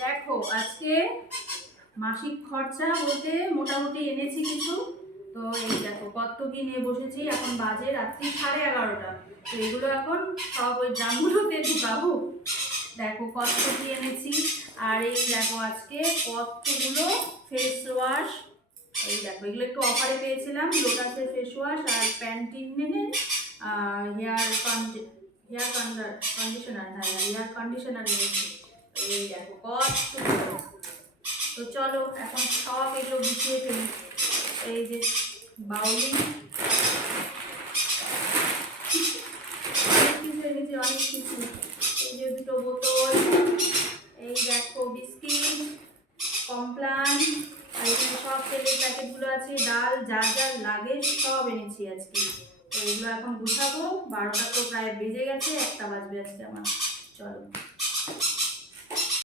দেখো আজকে মাসিক খরচা বলতে মোটামুটি এনেছি কিছু। তো এই দেখো কত কি নিয়ে বসেছি। এখন বাজে রাত্রি 11:30। তো এগুলো এখন সব ওই ড্রামগুলোতে ঢুকাবো। দেখো কত কি এনেছি। আর এই দেখো আজকে কতগুলো ফেস ওয়াশ। এই দেখো এগুলো একটু অফারে পেয়েছিলাম, লোটাসের ফেস ওয়াশ আর প্যান্টিনের হেয়ার কন্ডিশনার। হ্যাঁ, হেয়ার কন্ডিশনার এনেছি। এই দেখো কতগুলো। তো চলো এখন সব এগুলো গুছিয়ে ফেলি। এই যে বাউলি, অনেক কিছু এনেছি, অনেক কিছু। এই যে দুটো বোতল, এই দেখো বিস্কিট, কমপ্লান, আর এখানে সব তেলের প্যাকেটগুলো আছে, ডাল যা যা লাগে সব এনেছি আজকে। তো এগুলো এখন গুছাবো। 12টা তো প্রায় বেজে গেছে, 1টা বাজবে আজকে আমার। চলো।